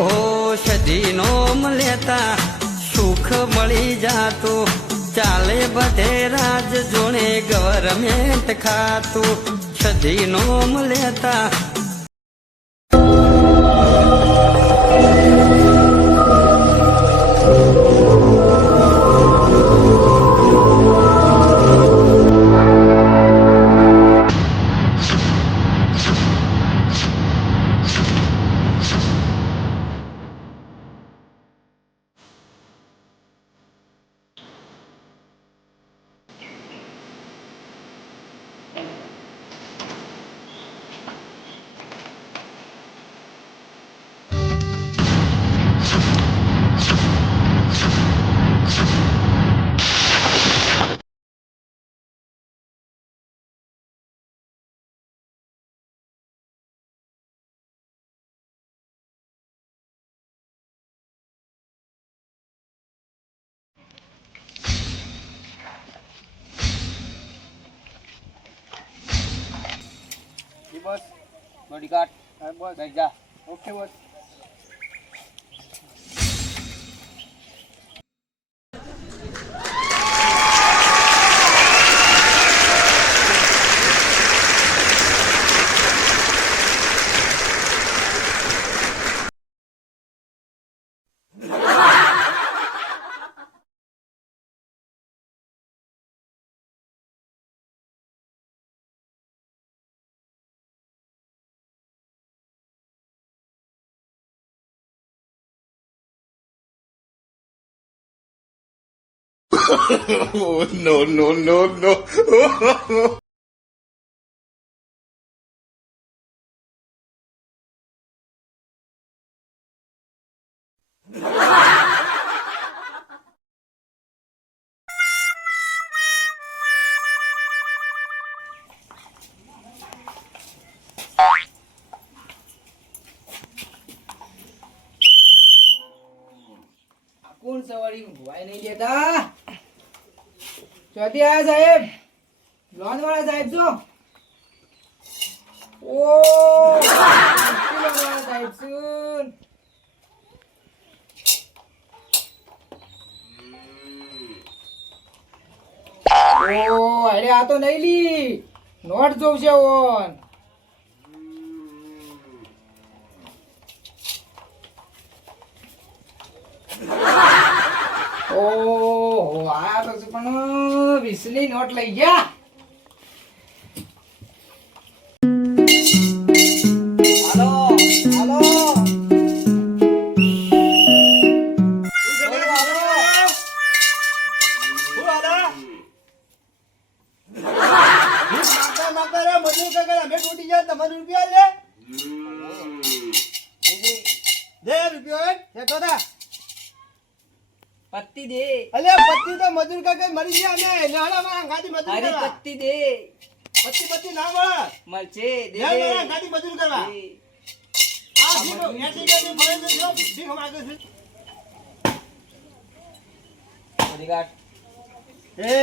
ઓ સદીનો લેતા સુખ મળી જાતું ચાલે બધે રાજ જોડે ગવર્મેન્ટ ખાતું સદીનો લેતા बस बॉडीगार्ड बस बैठ जा ओके बस Oh, no, no, no, no. कौन सवारी भाई नहीं देता चौथी आया साहेब लोन वाला साहेब जो ओ लोन वाला साहेब सुन ओ अरे आ तो नहीं ली नोट जो છે ઓન ઓહો આ તો પણ 20 ની નોટ લઈ ગયા હાલો હાલો पत्ती दे अले पत्ती तो मजूर का कई मरी गया ने लाला मां गाड़ी मजूर हरी करवा पत्ती दे पत्ती पत्ती ना बोला मरचे दे ले ले गाड़ी मजूर करवा आ ठीक है ऐसी गाड़ी भरे दे जो ठीक हम आगे से बॉडीगार्ड ए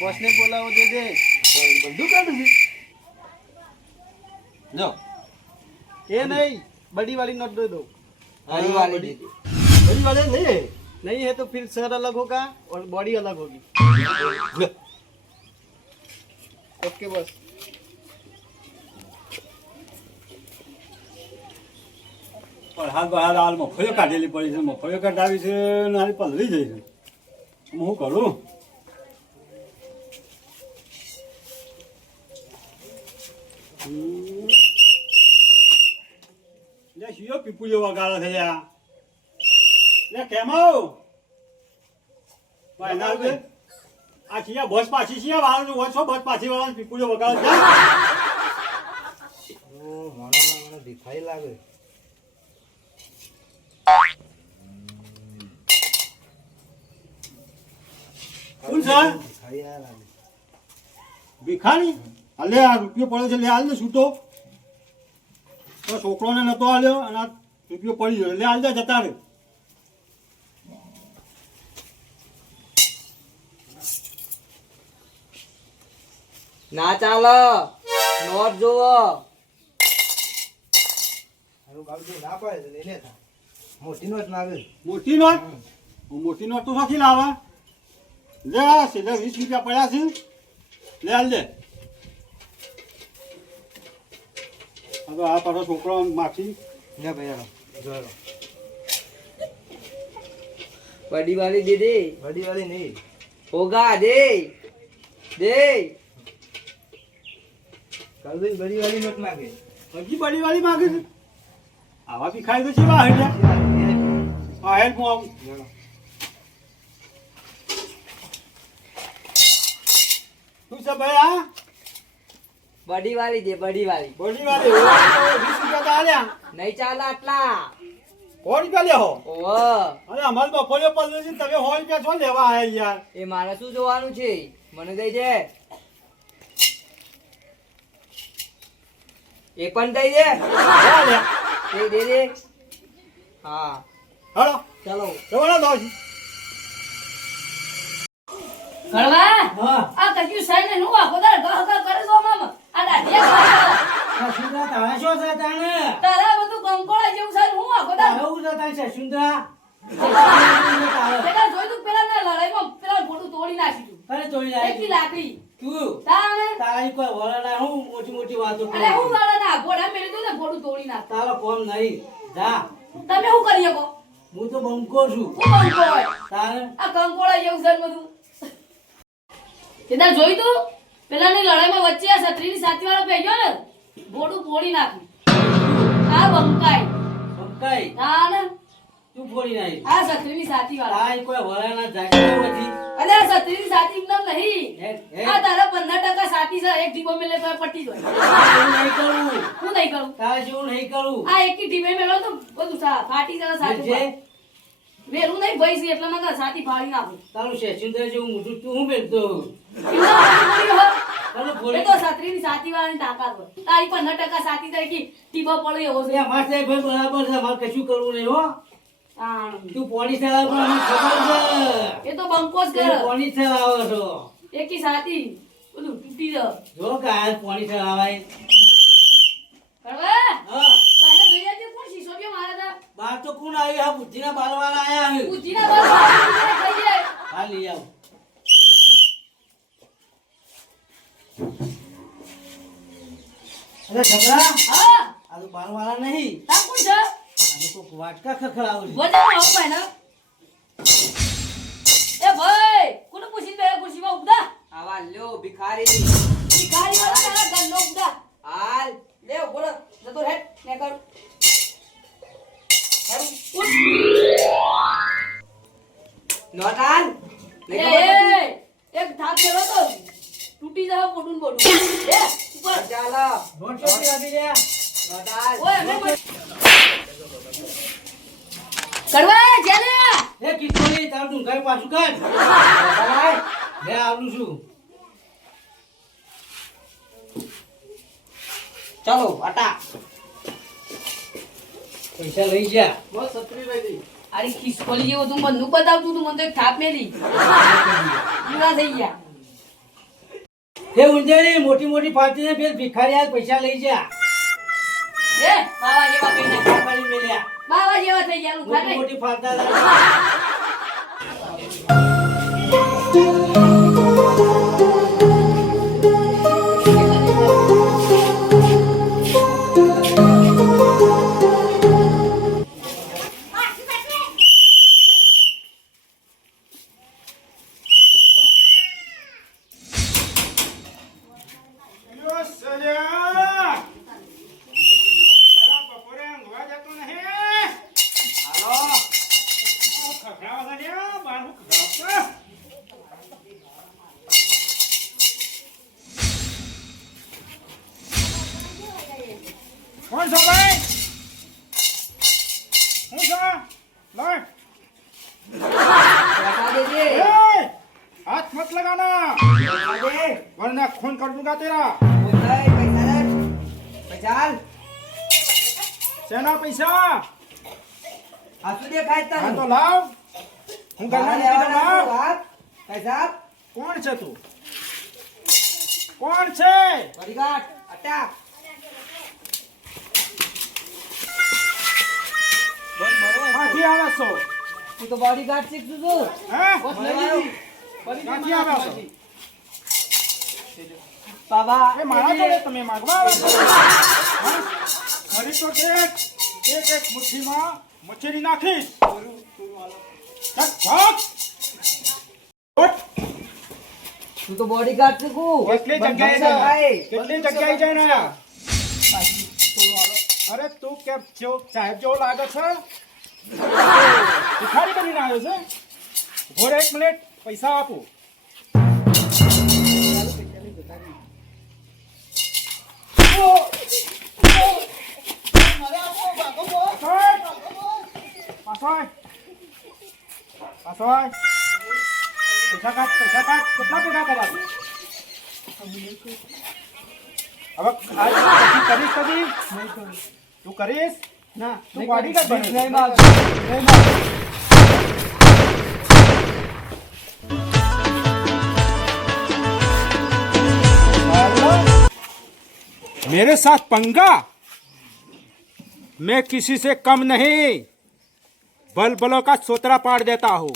बॉस ने बोला वो दे दे बंदूक काट दी लो ये नहीं बड़ी वाली नोट दे दो हरी वाली दे दे बड़ी वाले नहीं है तो फिर सर अलग होगा और बॉडी अलग होगी ओके बस પણ હાલ હાલ મફળીઓ કાઢેલી પડી છે મફળીઓ કાઢાવી છે ને હાલ પલળી જાય છે હું શું કરું લે શિયો પીપુલીઓ વગાડે છે લ્યા લે કેમ આવ ભાઈ ના રે આ ચિયા બસ પાછી ચિયા વાળું હોય છો બસ પાછી વાળા પીપુલીઓ વગાડે છે ઓ મને દિખાઈ લાગે કોણ છે દિખાઈ લાગે ભિખારી હાલે આ રૂપિયો પડ્યો છે લે હાલ ને છૂટો તો છોકરોને નતો હાલ્યો અને આ રૂપિયો પડી ગયો લે હાલ જા જતા રે ના ચાલો નોટ જોવો બાબુ ના પાડે તો લઈને થા મોટી નોટ માગે મોટી નોટ મોટી નોટ તો શોખી લાવા લે આ સીધા 20 રૂપિયા પડ્યા છે લે હાલ દે હવે આ પાછો છોકરો માછી ને ભાઈ જોયો बड़ी वाली दे दे બડી વાળી નહીં होगा दे दे કાલભાઈ બડી વાળી નોટ માગે હજી બડી વાળી માગે છે આવા બી ખાઈ તો છે વા હેડ્યા આ હેડ મો તું છે ભાઈ આ बड़ी वाली दे बड़ी वाली બડી વાળી 20 રૂપિયા તો આલ્યા नहीं चाला आटला 100 રૂપિયા લેહો ઓહો અરે અમાર બપોરે પડે છે તમે 100 રૂપિયા છો લેવા આયા યાર એ મારે શું જોવાનું છે મને દઈ દે એ પણ દઈ દે લે લે એ દે દે હા હાલો ચલો જવાના દોશ ઘરવા હા આ કજ્યું સાઈને નું આખો દાર ગહ ગહ કરે છો મામ આ દાઢિયા કરે સુંદરા તારા શું છે તાણે તારા બધું કંકોળા જેવું છે હું આખો દાર આવું છે તાણે છે સુંદરા પેલા જોઈ તું પેલા ના લડાઈમાં પેલા ફોટું તોડી નાખી તું તારે તોડી એકલી લાકડી તું તાણે તારી કોઈ વળના હું મોટી મોટી વાતો અરે હું વાળા ના ઘોડા મેલી તું ને ફોટું તોડી નાખ તારો ફોન નહીં જા તમે શું કરી શકો હું તો બંકો છું હું કંકોળ તારે આ કંકોળા જેવું છે બધું કેદાર જોઈ તું પેલા ની લડાઈમાં વચ્ચે આ છત્રીની સાથી વાળો પે ગયો ને ફોટું તોડી નાખ્યું આ બંકાઈ બંકાઈ તાણે તું ફોડી નાખી આ છત્રીની સાથી વાળા તારી કોઈ વળના જાગી નથી અલે આ છત્રીની સાથી એમ નહીં હે આ તારા 15% સાથી છે એક ડીબો મેલે તો પટી જાય નહીં કરું હું નહીં કરું તારે જેવું નહીં કરું આ એકી ડીબે મેલો તો બધું ફાટી જાય સાથી જે વેરું નહીં ભાઈ છે એટલા માં સાથી ફાડી નાખું તારું સેચુંદર જેવું મોટું તું હું બેલતો તારું એ ફોડી તો છત્રીની સાથી વાળાની તાકાત હોય તારી 15% સાથી જાય કે ટીબો પડે એવો છે એ માસે ભાઈ બરાબર છે મારે કશું કરવું નહીં હો તાણ. તું પોણી ચલાવ પણ મને ખબર છે એ તો બંકો જ તું કરે પોણી ચલાવો છો એકી સાથી બધું તૂટી જાય જો કાય પોણી ચલાવાય કરવા હા મને જોઈ જાજે કોણ શીશોડિયો મારે તા બાર તો કોણ આવ્યું આ બુદ્ધિના બાલવાળા આયા હે ઉજીના બાર ખાઈ જાય હા લઈ આવ અરે છોકરા હા આ તો બાલવાળા નહીં તા કોણ છે આ તો કોક વાટકા ખખડાવું છે વજન આવું ભાઈ ને એ ભાઈ કોને પૂછીને બે ખુશીમાં ઉગદા આવા લ્યો ભિખારી ભિખારી વાળા તારા ગલ્લો ઉગદા હાલ લે બોલો જતો હેડ ને કર નોટાન એ એક થાક ચડો તો તૂટી જાવ પોડું પોડું એ ઉપર ચાલો નોટ ચોટી આપી દે નોટાન ઓય મે કરવા જેને એ કિશોરી તારું ઢુંગાઈ પાછું કર લે આવલું છું ચાલો અટા પૈસા લઈ જા અરે ખિસકોલી જેવો તું બંદૂક બતાવતું તું મને તો એક થાપ મેલી પૂરા થઈ ગયા હે ઉંજેરી મોટી મોટી ફાટીને ફેર ભિખારી આ પૈસા લઈ જા એ બાવા જેવા થઈ ગયા પાડી મેલ્યા બાવા જેવા થઈ ગયા લુખા મોટી નહીં મોટી ફાટા કોણ છો ભાઈ હું છો લઈ પૈસા દેજે ए, हाथ मत लगाना वरना खून कर दूंगा तेरा પૈસા सेना पैसा હાથું દેખાય તને हाँ तो लाओ હું મારા करना नहीं तो લેવાના लाओ વાત પૈસા कौन છે તું કોણ છે bodyguard અટા ક્યાંથી આવ્યા છો તું તો બોડીગાર્ડ શીખશું છું હે બસ લઈ લીધી. ક્યાંથી આવ્યા છો બાબા એ મારા જોડે તમે માગવા આવ્યા છો હા? મારી તો એક મુઠ્ઠીમાં મચેરી નાખીશ ચક ચક ઉઠ. તું તો બોડીગાર્ડ શીખું કેટલી જગ્યાએ જાય ને અરે તું કેમ સાહેબ જેવો લાગે છે ભિખારી બનીને આવ્યો છે ઉભો રહે 1 મિનિટ પૈસા આપું પાછળ પૈસા કાઢ કેટલા પૈસા કરાવે હવે આજ પછી કરીશ કદી તું કરીશ ના તું બોડીગાર્ડ બને નહીં માગ નહીં માગ मेरे साथ पंगा मैं किसी से कम नहीं बल बलों का सोतरा पाड़ देता हूँ